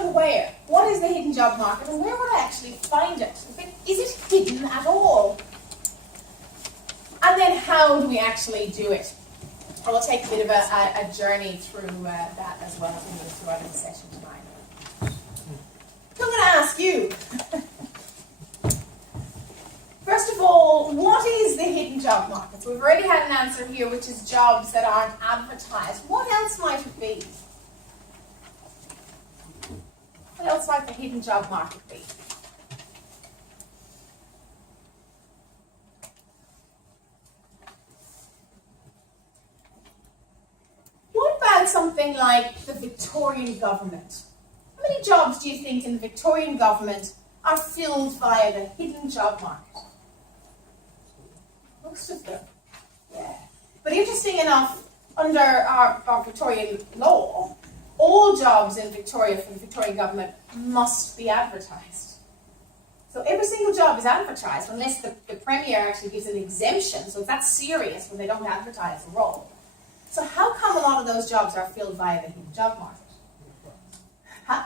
and where? What is the hidden job market and where would I actually find it? Is it hidden at all? And then how do we actually do it? I will take a bit of a journey through that as well as we move throughout the session tonight. So I'm going to ask you, first of all, what is the hidden job market? So we've already had an answer here, which is jobs that aren't advertised. What else might it be? What else might the hidden job market be? What about something like the Victorian government? How many jobs do you think in the Victorian government are filled via the hidden job market? Most of them. Yeah. But interesting enough, under our Victorian law, all jobs in Victoria for the Victorian government must be advertised. So every single job is advertised unless the Premier actually gives an exemption, so that's serious when they don't advertise a role. So how come a lot of those jobs are filled via the hidden job market? Huh?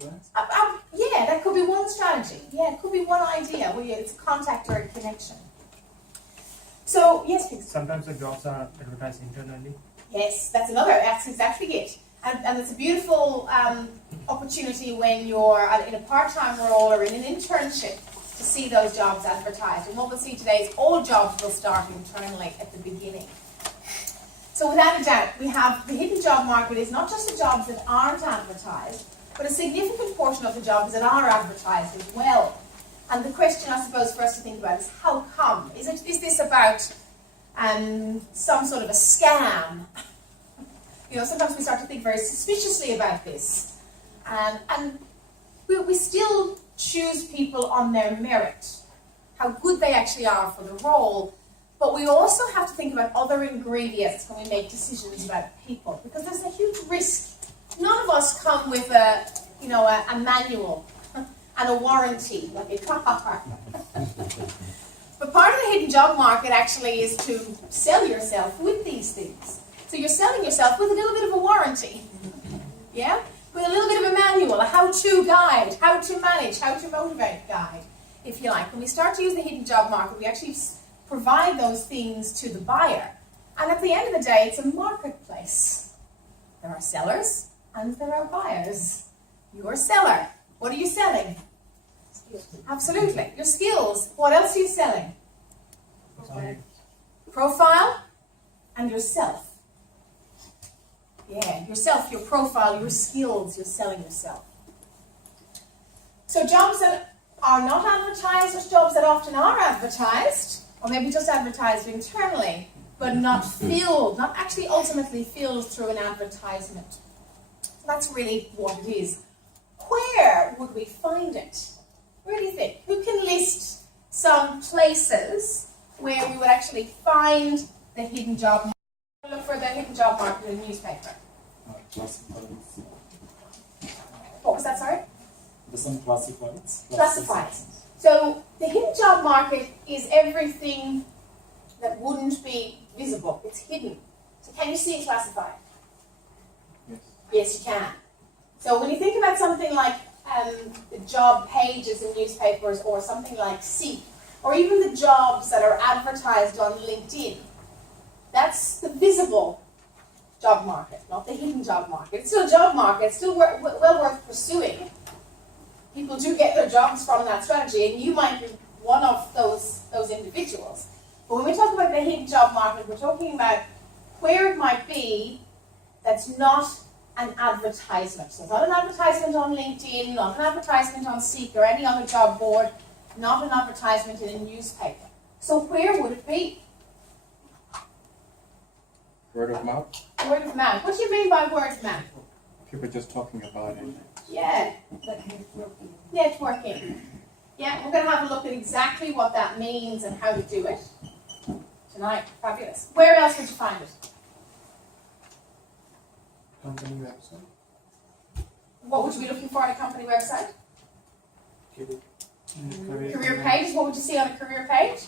Yeah, that could be one strategy. Yeah, it could be one idea where it's a contact or a connection. So, yes, please. Sometimes the jobs are advertised internally. Yes, that's exactly it. And it's a beautiful opportunity when you're in a part-time role or in an internship to see those jobs advertised. And what we'll see today is all jobs will start internally at the beginning. So without a doubt, we have the hidden job market is not just the jobs that aren't advertised, but a significant portion of the jobs that are advertised as well. And the question, I suppose, for us to think about is how come? Is this about some sort of a scam? You know, sometimes we start to think very suspiciously about this. And we still choose people on their merit, how good they actually are for the role. But we also have to think about other ingredients when we make decisions about people, because there's a huge risk. None of us come with a manual and a warranty, like a car. But part of the hidden job market actually is to sell yourself with these things. So you're selling yourself with a little bit of a warranty, yeah? With a little bit of a manual, a how-to guide, how to manage, how to motivate guide, if you like. When we start to use the hidden job market, we actually provide those things to the buyer. And at the end of the day, it's a marketplace. There are sellers and there are buyers. You're a seller. What are you selling? Absolutely. Your skills. What else are you selling? Profile and yourself. Yeah, yourself, your profile, your skills, you're selling yourself. So jobs that are not advertised, there's jobs that often are advertised, or maybe just advertised internally, but not filled, not actually ultimately filled through an advertisement. So that's really what it is. Where would we find it? Where do you think? Who can list some places where we would actually find the hidden job market? Look for the hidden job market in a newspaper. Classifieds. What was that, sorry? There's some classifieds. Classifieds. So the hidden job market is everything that wouldn't be visible. It's hidden. So can you see a classified? Yes. Yes, you can. So when you think about something like the job pages in newspapers or something like Seek, or even the jobs that are advertised on LinkedIn, that's the visible job market, not the hidden job market. It's still a job market, it's still well worth pursuing. People do get their jobs from that strategy, and you might be one of those individuals. But when we talk about the hidden job market, we're talking about where it might be that's not an advertisement. So it's not an advertisement on LinkedIn, not an advertisement on Seek or any other job board, not an advertisement in a newspaper. So where would it be? Word of mouth. Word of mouth. What do you mean by word of mouth? People just talking about it. Yeah. Networking. Yeah, we're going to have a look at exactly what that means and how to do it tonight. Fabulous. Where else would you find it? Company website. What would you be looking for on a company website? Career Career page. What would you see on a career page?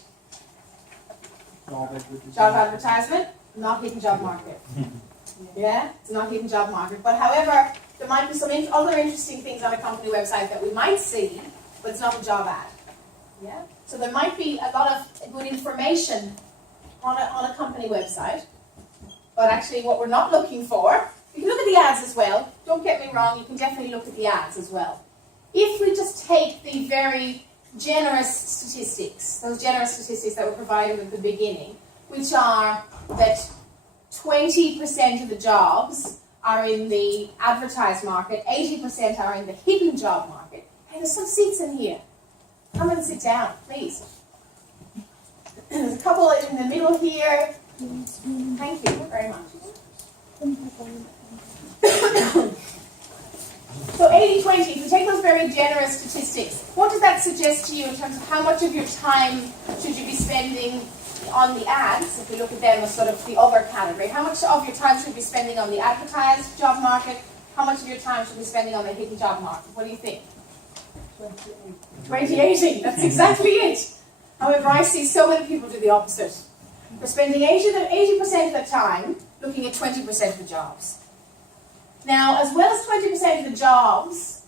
Job advertisement. Job advertisement. Not hidden job market. Yeah, it's not hidden job market. But however, there might be some other interesting things on a company website that we might see, but it's not a job ad. Yeah? So there might be a lot of good information on a company website, but actually what we're not looking for, you can look at the ads as well. Don't get me wrong, you can definitely look at the ads as well. If we just take the very generous statistics, those generous statistics that were provided at the beginning, which are that 20% of the jobs are in the advertised market, 80% are in the hidden job market. Hey, there's some seats in here. Come and sit down, please. There's a couple in the middle here. Thank you very much. So 80-20, if you take those very generous statistics, what does that suggest to you in terms of how much of your time should you be spending on the ads, if we look at them as sort of the other category? How much of your time should you be spending on the advertised job market? How much of your time should you be spending on the hidden job market? What do you think? 20-80, that's exactly it. However, I see so many people do the opposite. They're spending 80% of the time looking at 20% of the jobs. Now, as well as 20% of the jobs,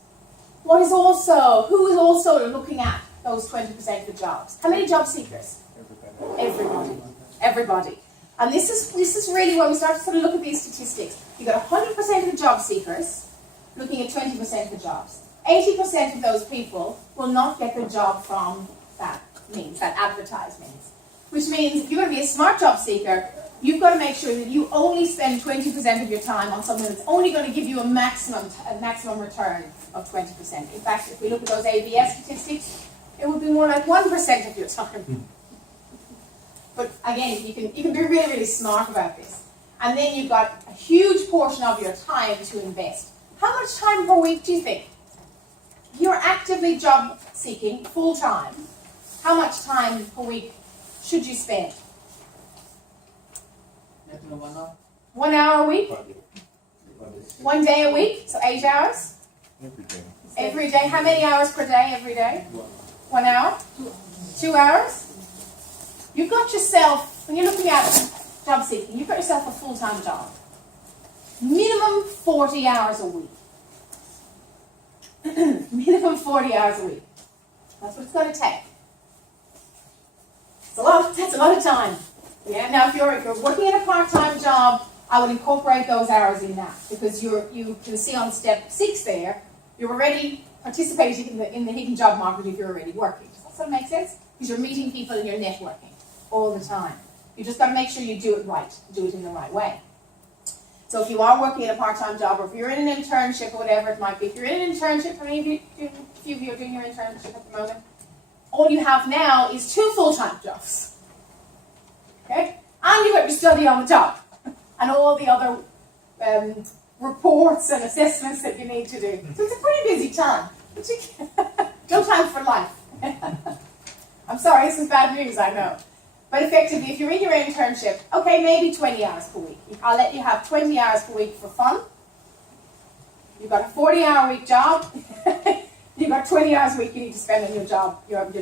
who is also looking at those 20% of the jobs? How many job seekers? Everybody. And this is really when we start to sort of look at these statistics. You've got 100% of the job seekers looking at 20% of the jobs. 80% of those people will not get their job from that means, that advertised means. Which means if you're going to be a smart job seeker, you've got to make sure that you only spend 20% of your time on something that's only going to give you a maximum return of 20%. In fact, if we look at those ABS statistics, it would be more like 1% of your time. But again, you can be really, really smart about this. And then you've got a huge portion of your time to invest. How much time per week do you think? If you're actively job seeking full time, how much time per week should you spend? 1 hour a week? 1 day a week? So 8 hours? Every day. How many hours per day every day? 1 hour? 2 hours? You've got yourself, when you're looking at job seeking, you've got yourself a full-time job. Minimum 40 hours a week. Minimum 40 hours a week. That's what it's going to take. That's a lot of time. Yeah. Now, if you're working in a part-time job, I would incorporate those hours in that, because you can see on step 6 there, you're already participating in the hidden job market if you're already working. Does that sort of make sense? Because you're meeting people and you're networking all the time. You just got to make sure you do it right, do it in the right way. So if you are working in a part-time job, or if you're in an internship or whatever it might be, if you're in an internship, a few of you are doing your internship at the moment, all you have now is 2 full-time jobs. Okay? And you've got your study on the top, and all the other reports and assessments that you need to do. So it's a pretty busy time. No time for life. I'm sorry, this is bad news, I know. But effectively, if you're in your internship, okay, maybe 20 hours per week. I'll let you have 20 hours per week for fun. You've got a 40-hour-week job. You've got 20 hours a week you need to spend on your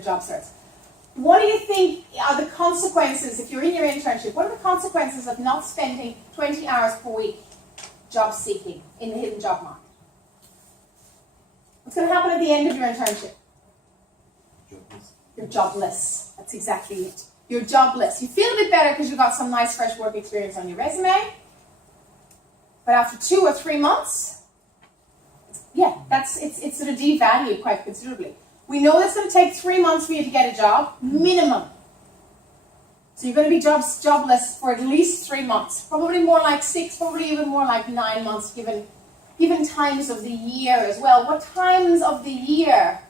job search. What do you think are the consequences, if you're in your internship, what are the consequences of not spending 20 hours per week job seeking in the hidden job market? What's going to happen at the end of your internship? You're jobless. That's exactly it. You're jobless. You feel a bit better because you've got some nice fresh work experience on your resume. But after 2 or 3 months, yeah, it's sort of devalued quite considerably. We know it's going to take 3 months for you to get a job, minimum. So you're going to be jobless for at least 3 months. Probably more like 6, probably even more like 9 months, given times of the year as well. What times of the year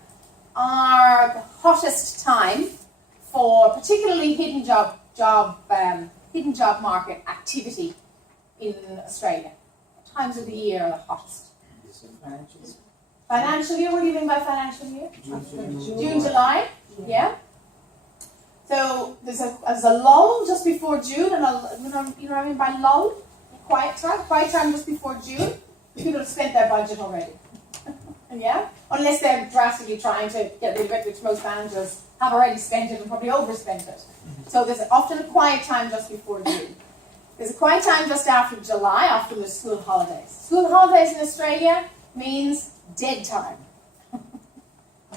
are the hottest time for particularly hidden job market activity in Australia? What times of the year are the hottest? Financial year? What do you mean by financial year? June, July? Yeah. So there's a lull just before June, and you know what I mean by lull? Quiet time just before June. People have spent their budget already. Yeah? Unless they're drastically trying to get rid of it, which most managers have already spent it and probably overspent it. So there's often a quiet time just before June. There's a quiet time just after July, after the school holidays. School holidays in Australia, means dead time.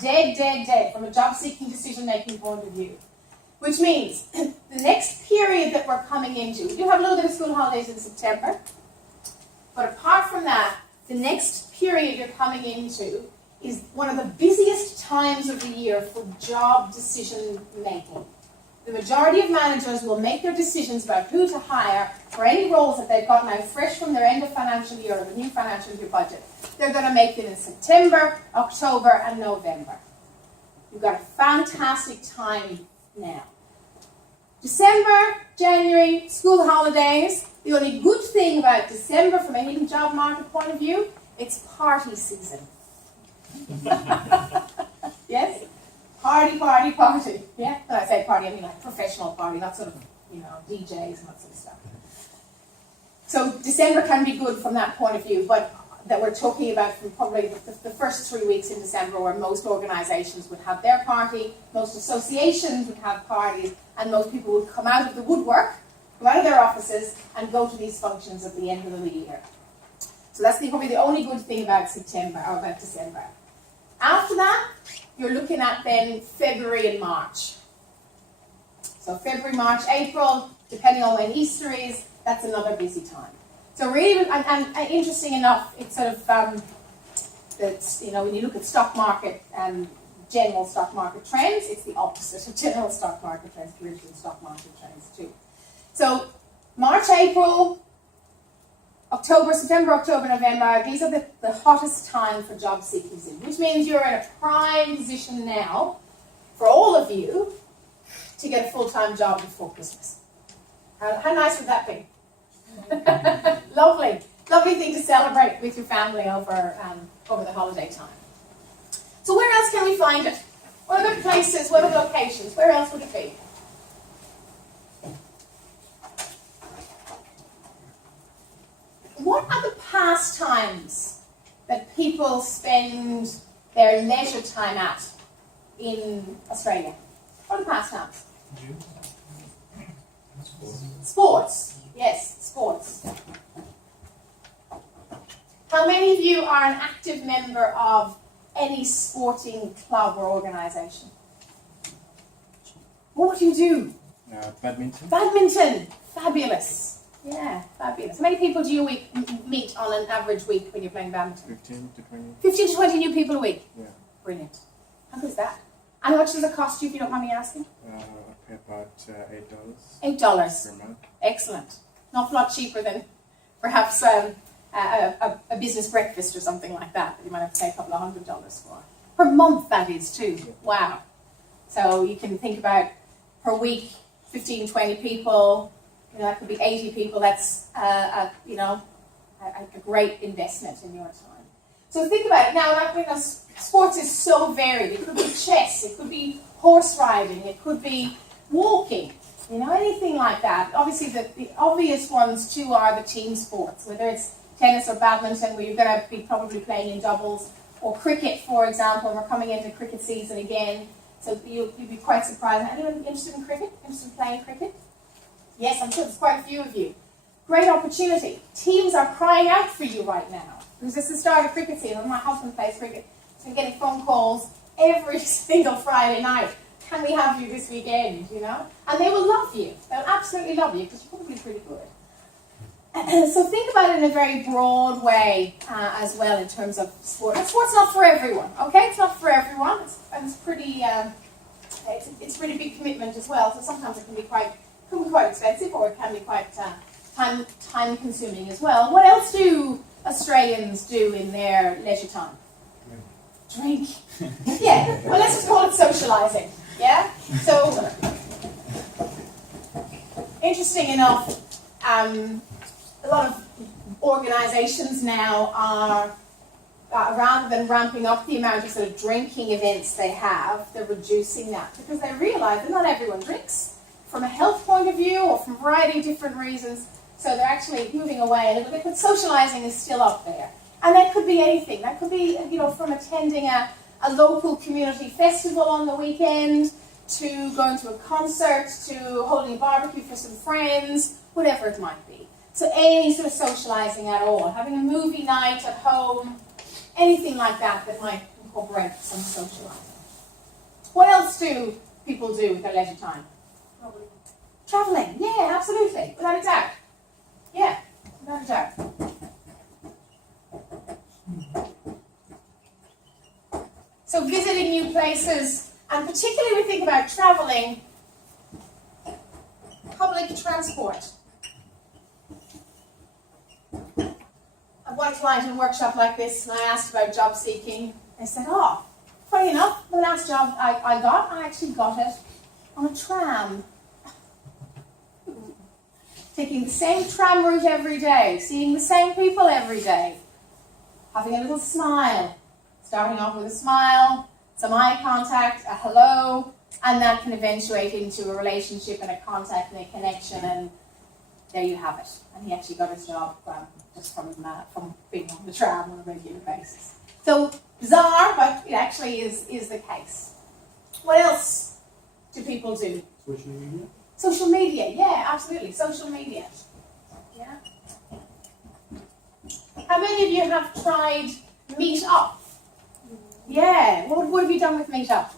Dead, from a job-seeking decision-making point of view. Which means the next period that we're coming into, we do have a little bit of school holidays in September, but apart from that, the next period you're coming into is one of the busiest times of the year for job decision-making. The majority of managers will make their decisions about who to hire for any roles that they've got now fresh from their end of financial year or the new financial year budget. They're going to make it in September, October, and November. You've got a fantastic time now. December, January, school holidays. The only good thing about December from a hidden job market point of view, it's party season. Yes? Party. Yeah? When I say party, I mean like professional party, not sort of, DJs and that sort of stuff. So December can be good from that point of view, but that we're talking about from probably the first 3 weeks in December where most organisations would have their party, most associations would have parties, and most people would come out of the woodwork, come out of their offices, and go to these functions at the end of the year. So that's probably the only good thing about September, or about December. After that, you're looking at then February and March. So February, March, April, depending on when Easter is, that's another busy time. So really, and interesting enough, it's sort of, when you look at stock market and general stock market trends, it's the opposite of general stock market trends, European stock market trends too. So March, April, September, October, November, these are the hottest time for job seekers in, which means you're in a prime position now for all of you to get a full-time job before Christmas. How nice would that be? Lovely thing to celebrate with your family over the holiday time. So where else can we find it? What other places, what other locations, where else would it be? What are the pastimes that people spend their leisure time at in Australia? What are the pastimes? Sports. Yes, sports. How many of you are an active member of any sporting club or organisation? What do you do? Badminton. Badminton. Fabulous. Yeah, fabulous. How many people do you meet on an average week when you're playing badminton? 15 to 20. 15 to 20 new people a week? Yeah. Brilliant. How good is that? And how much does it cost you if you don't mind me asking? I pay about $8. $8. Per month. Excellent. An awful lot cheaper than perhaps a business breakfast or something like that you might have to pay a couple of $100 for. Per month, that is, too. Wow. So you can think about per week, 15, 20 people, that could be 80 people. That's, a great investment in your time. So think about it. Now, sports is so varied. It could be chess, it could be horse riding, it could be walking, anything like that. Obviously, the obvious ones too are the team sports, whether it's tennis or badminton, where you're going to be probably playing in doubles, or cricket, for example. We're coming into cricket season again, so you'll be quite surprised. Anyone interested in cricket? Interested in playing cricket? Yes, I'm sure there's quite a few of you. Great opportunity. Teams are crying out for you right now. Because it's the start of cricket season. My husband plays cricket, so I'm getting phone calls every single Friday night. Can we have you this weekend, And they will love you. They'll absolutely love you because you're probably pretty good. So think about it in a very broad way as well in terms of sport. And sport's not for everyone, okay? It's not for everyone. It's pretty big commitment as well. So sometimes it can be quite expensive, or it can be quite time consuming as well. What else do Australians do in their leisure time? Drink. Yeah. Well, let's just call it socialising. Yeah. So interesting enough, a lot of organisations now are, rather than ramping up the amount of sort of drinking events they have, they're reducing that because they realise that not everyone drinks from a health point of view or from a variety of different reasons. So they're actually moving away a little bit, but socialising is still up there. And that could be anything. That could be, from attending a local community festival on the weekend, to going to a concert, to holding a barbecue for some friends, whatever it might be. So any sort of socialising at all, having a movie night at home, anything like that that might incorporate some socializing. What else do people do with their leisure time? Traveling, yeah, absolutely, without a doubt. Yeah, without a doubt. So visiting new places, and particularly when we think about traveling, public transport. I had one client in a workshop like this, and I asked about job seeking. They said, oh, funny enough, the last job I got, I actually got it on a tram. Taking the same tram route every day, seeing the same people every day, having a little smile, starting off with a smile, some eye contact, a hello, and that can eventuate into a relationship and a contact and a connection, and there you have it. And he actually got his job just from being on the tram on a regular basis. So bizarre, but it actually is the case. What else do people do? Social media. Social media, yeah, absolutely. Social media. Yeah. How many of you have tried Meetup? Yeah. What have you done with Meetup?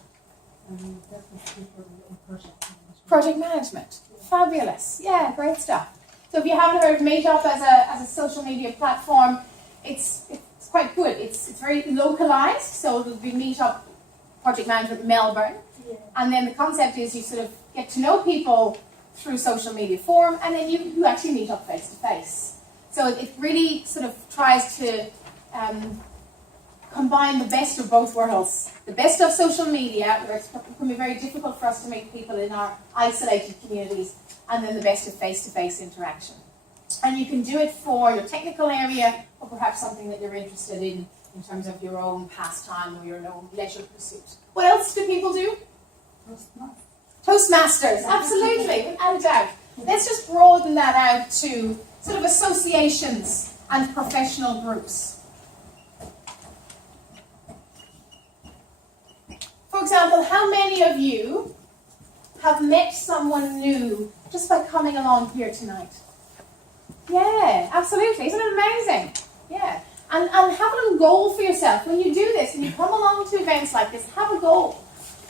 Project management. Fabulous. Yeah, great stuff. So if you haven't heard of Meetup as a social media platform, it's quite good. It's very localized, so it'll be Meetup Project Management Melbourne. Yeah. And then the concept is you sort of get to know people through social media forum, and then you actually meet up face to face. So it really sort of tries to combine the best of both worlds. The best of social media, where it's becoming very difficult for us to meet people in our isolated communities, and then the best of face-to-face interaction. And you can do it for your technical area, or perhaps something that you're interested in terms of your own pastime or your own leisure pursuit. What else do people do? Toastmasters, absolutely, without a doubt. Let's just broaden that out to sort of associations and professional groups. For example, how many of you have met someone new just by coming along here tonight? Yeah, absolutely. Isn't it amazing? Yeah. And have a goal for yourself. When you do this and you come along to events like this, have a goal.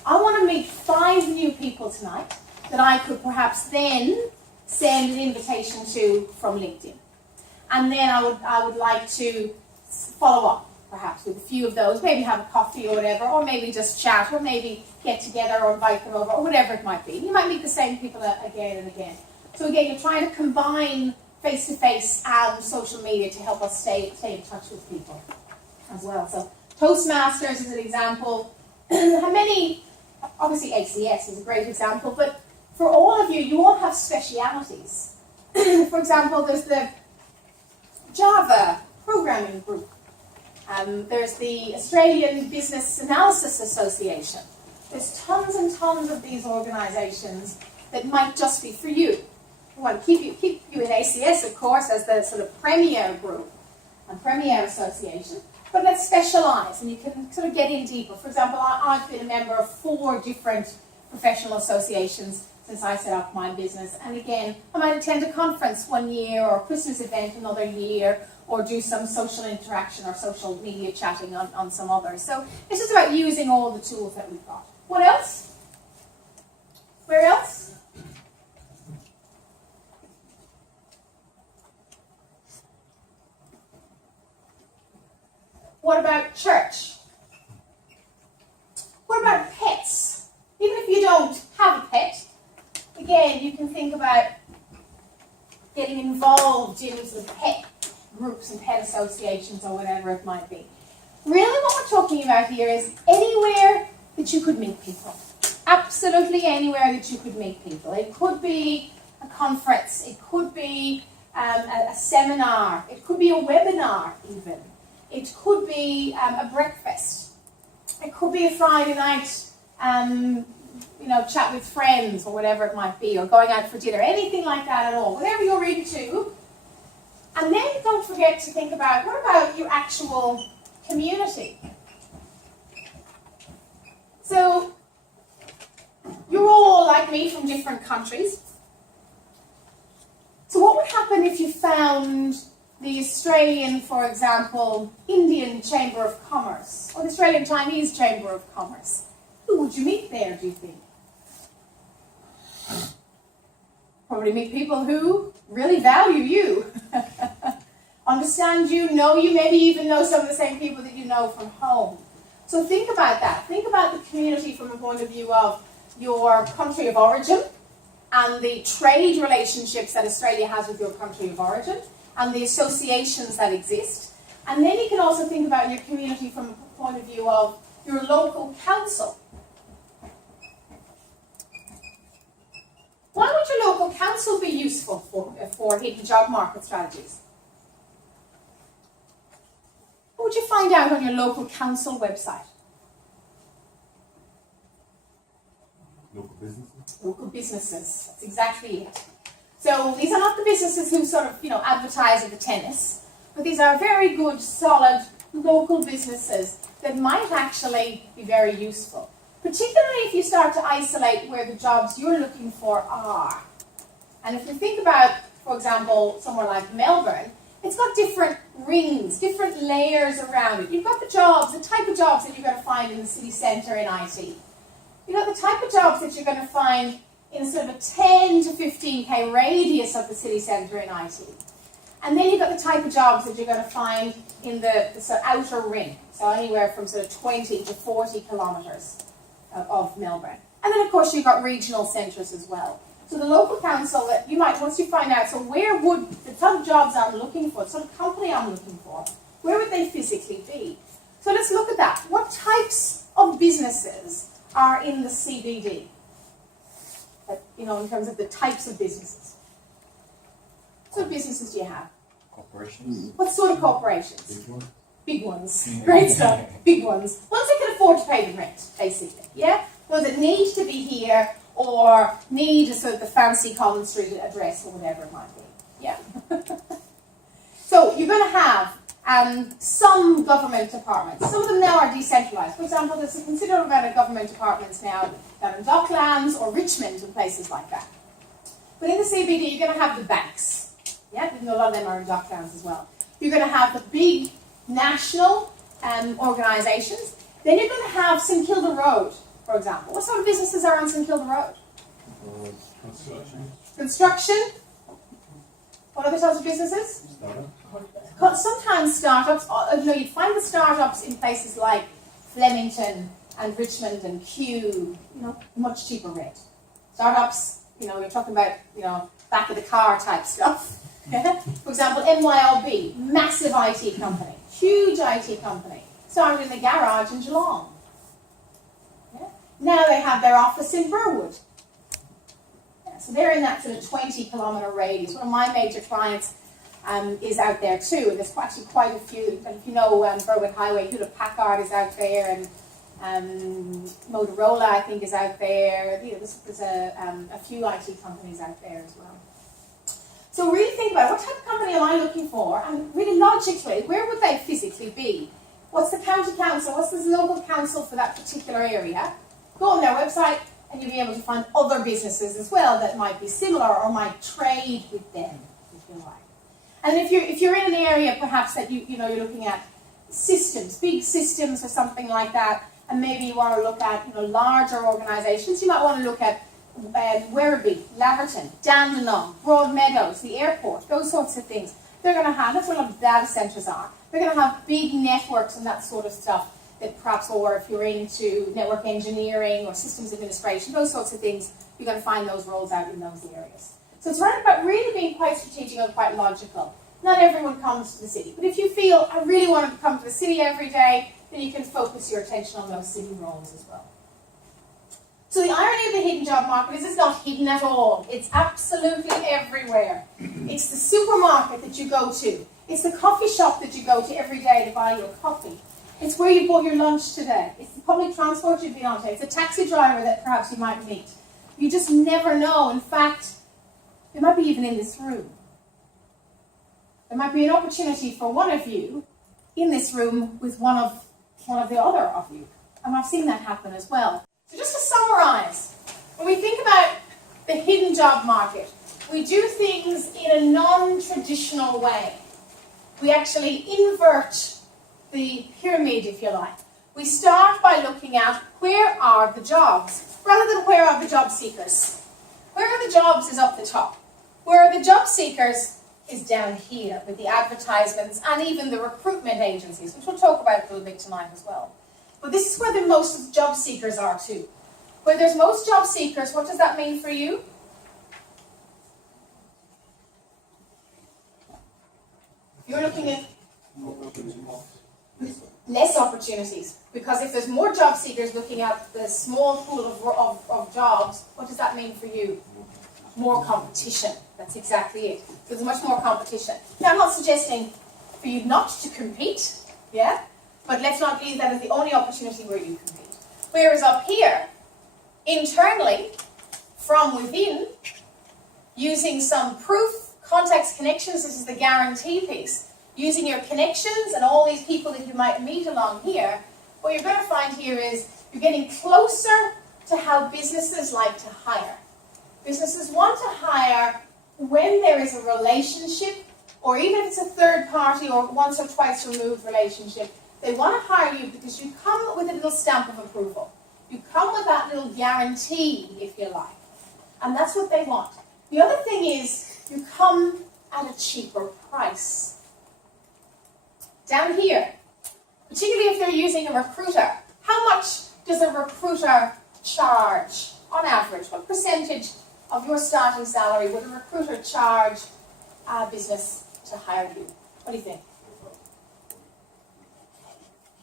I want to meet 5 new people tonight that I could perhaps then send an invitation to from LinkedIn. And then I would like to follow up, perhaps, with a few of those, maybe have a coffee or whatever, or maybe just chat, or maybe get together or invite them over, or whatever it might be. You might meet the same people again and again. So again, you're trying to combine face-to-face and social media to help us stay in touch with people as well. So Toastmasters is an example. How many, obviously ACS is a great example, but for all of you, you all have specialities. For example, there's the Java programming group. There's the Australian Business Analysis Association. There's tons and tons of these organisations that might just be for you. We want to keep you in ACS, of course, as the sort of premier group and premier association. But let's specialise, and you can sort of get in deeper. For example, I've been a member of 4 different professional associations since I set up my business. And again, I might attend a conference one year, or a Christmas event another year, or do some social interaction or social media chatting on some others. So it's just about using all the tools that we've got. What else? Where else? What about church? What about pets? Even if you don't have a pet, again, you can think about getting involved in sort of pet groups and pet associations or whatever it might be. Really what we're talking about here is anywhere that you could meet people. Absolutely anywhere that you could meet people. It could be a conference, it could be a seminar, it could be a webinar even. It could be a breakfast. It could be a Friday night, chat with friends or whatever it might be, or going out for dinner, anything like that at all, whatever you're into. And then don't forget to think about, what about your actual community? So, you're all, like me, from different countries. So what would happen if you found the Australian, for example, Indian Chamber of Commerce, or the Australian Chinese Chamber of Commerce. Who would you meet there, do you think? Probably meet people who really value you, understand you, know you, maybe even know some of the same people that you know from home. So think about that. Think about the community from a point of view of your country of origin and the trade relationships that Australia has with your country of origin and the associations that exist. And then you can also think about your community from a point of view of your local council. Why would your local council be useful for hidden job market strategies? What would you find out on your local council website? Local businesses? Local businesses, that's exactly it. So these are not the businesses who sort of, advertise at the tennis, but these are very good, solid, local businesses that might actually be very useful. Particularly if you start to isolate where the jobs you're looking for are. And if you think about, for example, somewhere like Melbourne, it's got different rings, different layers around it. You've got the jobs, the type of jobs that you're going to find in the city centre in IT. You've got the type of jobs that you're going to find in sort of a 10 to 15k radius of the city centre in IT. And then you've got the type of jobs that you're going to find in the sort of outer ring, so anywhere from sort of 20 to 40 kilometres of Melbourne. And then of course you've got regional centres as well. So the local council that you might, once you find out, so where would the type of jobs I'm looking for, the sort of company I'm looking for, where would they physically be? So let's look at that. What types of businesses are in the CBD? In terms of the types of businesses. What sort of businesses do you have? Corporations. What sort of corporations? Big one? Big ones. Great stuff. Big ones. Ones that can afford to pay the rent, basically. Yeah? Ones that need to be here or need a sort of the fancy Collins Street address or whatever it might be. Yeah. So you're going to have some government departments. Some of them now are decentralised. For example, there's a considerable amount of government departments now that are in Docklands or Richmond and places like that. But in the CBD, you're going to have the banks. Yeah, even though a lot of them are in Docklands as well. You're going to have the big national organisations. Then you're going to have St Kilda Road, for example. What sort of businesses are on St Kilda Road? Construction. Construction. What other types of businesses? Startup. Sometimes startups, you'd find the startups in places like Flemington and Richmond and Kew, much cheaper rate. Startups, you're talking about, back of the car type stuff. For example, MYOB, massive IT company, huge IT company, started in the garage in Geelong. Yeah? Now they have their office in Burwood. Yeah, so they're in that sort of 20-kilometre radius. One of my major clients is out there too, and there's actually quite a few. And if you know Berwick Highway, Hewlett Packard is out there, and Motorola, I think, is out there. There's a few IT companies out there as well. So really think about it. What type of company am I looking for? And really logically, where would they physically be? What's the county council? What's the local council for that particular area? Go on their website and you'll be able to find other businesses as well that might be similar or might trade with them, if you like. And if you're in an area perhaps that you're looking at systems, big systems or something like that, and maybe you want to look at larger organisations, you might want to look at Werribee, Laverton, Dandenong, Broadmeadows, the airport, those sorts of things. They're going to have, that's where a lot of data centres are. They're going to have big networks and that sort of stuff that perhaps, or if you're into network engineering or systems administration, those sorts of things, you're going to find those roles out in those areas. So it's right about really being quite strategic and quite logical. Not everyone comes to the city, but if you feel, I really want to come to the city every day, then you can focus your attention on those city roles as well. So the irony of the hidden job market is it's not hidden at all. It's absolutely everywhere. It's the supermarket that you go to. It's the coffee shop that you go to every day to buy your coffee. It's where you bought your lunch today. It's the public transport you've been on today. It's a taxi driver that perhaps you might meet. You just never know. In fact, it might be even in this room. There might be an opportunity for one of you in this room with one of the other of you. And I've seen that happen as well. So just to summarise, when we think about the hidden job market, we do things in a non-traditional way. we actually invert the pyramid, if you like. We start by looking at where are the jobs, rather than where are the job seekers. Where are the jobs is up the top. Where are the job seekers is down here with the advertisements and even the recruitment agencies, which we'll talk about a little bit tonight as well. But this is where the most job seekers are too. Where there's most job seekers, what does that mean for you? You're looking at less opportunities, because if there's more job seekers looking at the small pool of jobs, what does that mean for you? More competition. That's exactly it. So there's much more competition. Now, I'm not suggesting for you not to compete, yeah? But let's not leave that as the only opportunity where you compete. Whereas up here, internally, from within, using some proof, contacts, connections, this is the guarantee piece. Using your connections and all these people that you might meet along here, what you're going to find here is you're getting closer to how businesses like to hire. Businesses want to hire when there is a relationship, or even if it's a third party or once or twice removed relationship. They want to hire you because you come with a little stamp of approval. You come with that little guarantee, if you like. And that's what they want. The other thing is you come at a cheaper price. Down here, particularly if they're using a recruiter, how much does a recruiter charge on average? What percentage of your starting salary would a recruiter charge a business to hire you? What do you think?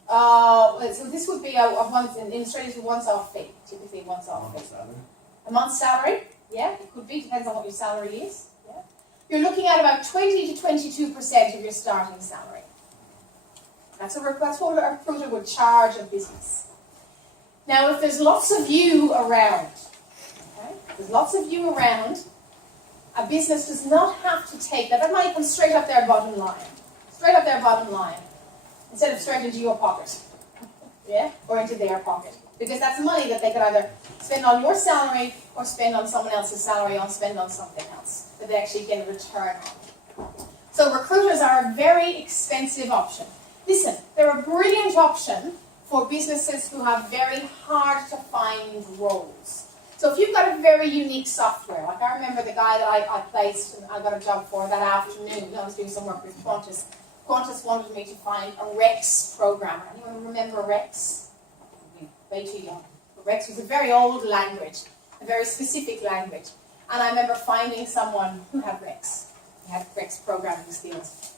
So this would be a once in Australia, it's a once-off fee, typically once-off fee. A month's salary? Yeah, it could be, depends on what your salary is. Yeah. You're looking at about 20 to 22% of your starting salary. That's what a recruiter would charge a business. Now, if there's lots of you around, okay, there's lots of you around, a business does not have to take that. That might come straight up their bottom line. Straight up their bottom line. Instead of straight into your pocket. Yeah? Or into their pocket. Because that's money that they could either spend on your salary or spend on someone else's salary or spend on something else that they actually get a return on. So recruiters are a very expensive option. Listen, they're a brilliant option for businesses who have very hard to find roles. So if you've got a very unique software, like I remember the guy that I placed and I got a job for that afternoon, I was doing some work with Qantas. Qantas wanted me to find a Rex programmer. Anyone remember Rex? Way too young. But Rex was a very old language, a very specific language. And I remember finding someone who had Rex. He had Rex programming skills.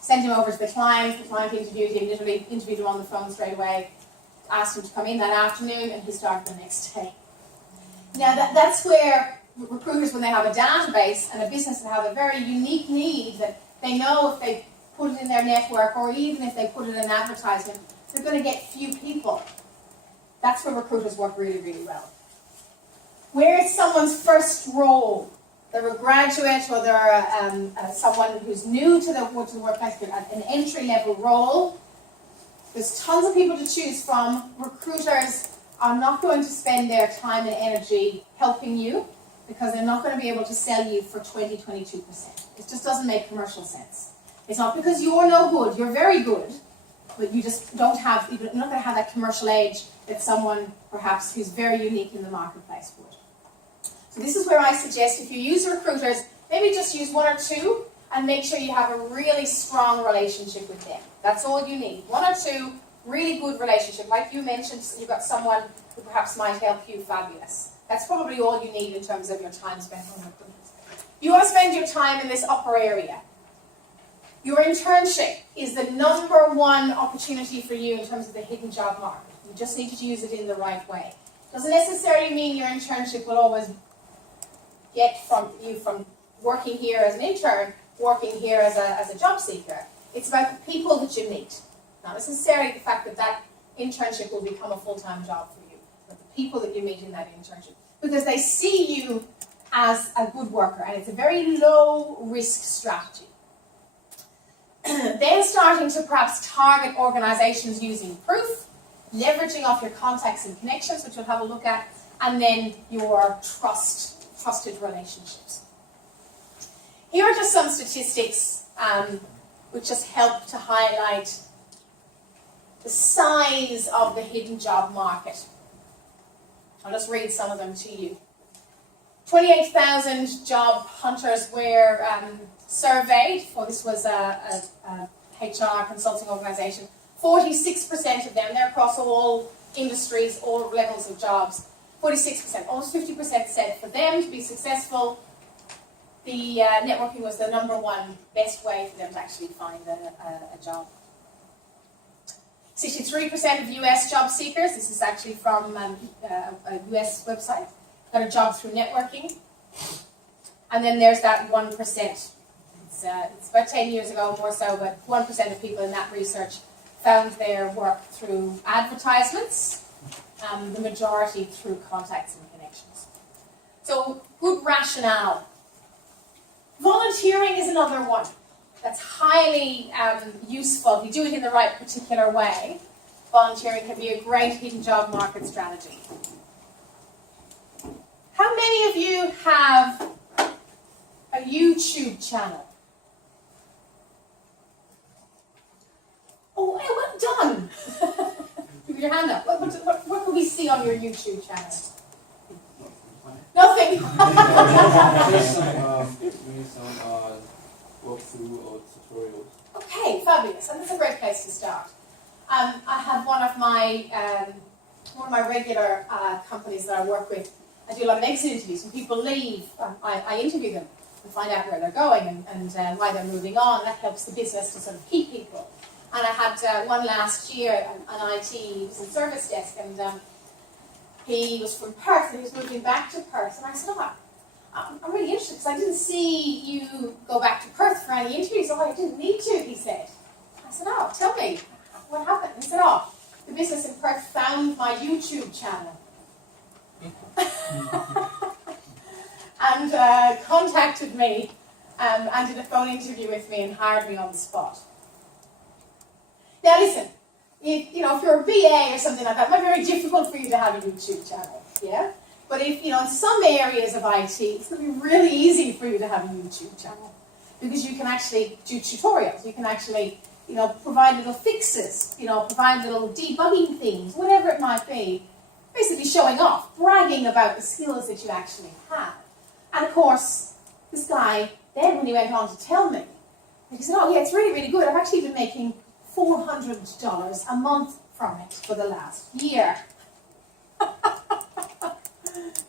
Sent him over to the client interviewed him, literally interviewed him on the phone straight away, asked him to come in that afternoon, and he started the next day. Now that's where recruiters, when they have a database and a business that have a very unique need that they know if they put it in their network or even if they put it in an advertisement, they're going to get few people. That's where recruiters work really, really well. Where it's someone's first role, they're a graduate or they're someone who's new to the workplace, an entry-level role, there's tons of people to choose from. Recruiters are not going to spend their time and energy helping you because they're not going to be able to sell you for 20-22%. It just doesn't make commercial sense. It's not because you're no good, you're very good, but you just don't have, you're not going to have that commercial edge that someone perhaps who's very unique in the marketplace would. So this is where I suggest if you use recruiters, maybe just use one or two and make sure you have a really strong relationship with them. That's all you need. One or two really good relationship. Like you mentioned, you've got someone who perhaps might help you, fabulous. That's probably all you need in terms of your time spent on recruiters. You want to spend your time in this upper area. Your internship is the #1 opportunity for you in terms of the hidden job market. You just need to use it in the right way. Doesn't necessarily mean your internship will always get from working here as an intern, working here as a job seeker. It's about the people that you meet. Not necessarily the fact that that internship will become a full-time job for you, but the people that you meet in that internship. Because they see you as a good worker, and it's a very low-risk strategy. Then starting to perhaps target organizations using proof, leveraging off your contacts and connections, which we'll have a look at, and then your trusted relationships. Here are just some statistics which just help to highlight the size of the hidden job market. I'll just read some of them to you. 28,000 job hunters were surveyed. This was a HR consulting organisation. 46% of them, they're across all industries, all levels of jobs. 46%, almost 50% said for them to be successful, the networking was the number one best way for them to actually find a job. 63% of US job seekers, this is actually from a US website, got a job through networking. And then there's that 1%. It's about 10 years ago, more so, but 1% of people in that research found their work through advertisements, the majority through contacts and connections. So, good rationale. Volunteering is another one that's highly useful. If you do it in the right particular way, volunteering can be a great hidden job market strategy. How many of you have a YouTube channel? Oh, hey, well done! Give your hand up. What can we see on your YouTube channel? Nothing. Just some walkthrough or tutorials. Okay, fabulous, and that's a great place to start. I have one of my regular companies that I work with. I do a lot of exit interviews. When people leave, I interview them and find out where they're going and why they're moving on. That helps the business to sort of keep people. And I had one last year, an IT, he was in service desk, and he was from Perth, and he was moving back to Perth. And I said, oh, I'm really interested, because I didn't see you go back to Perth for any interviews. Oh, I didn't need to, he said. I said, oh, tell me, what happened? He said, oh, the business in Perth found my YouTube channel. And contacted me and did a phone interview with me and hired me on the spot. Now listen, if you're a BA or something like that, it might be very difficult for you to have a YouTube channel, yeah? But if, in some areas of IT, it's going to be really easy for you to have a YouTube channel, because you can actually do tutorials, you can actually, provide little fixes, provide little debugging things, whatever it might be, basically showing off, bragging about the skills that you actually have. And of course, this guy, then when he went on to tell me, he said, oh yeah, it's really, really good. I've actually been making $400 a month from it for the last year. Because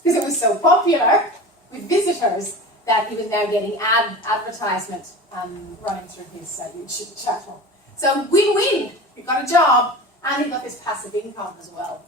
it was so popular with visitors that he was now getting advertisement running through his YouTube channel. So win-win. He got a job and he got this passive income as well.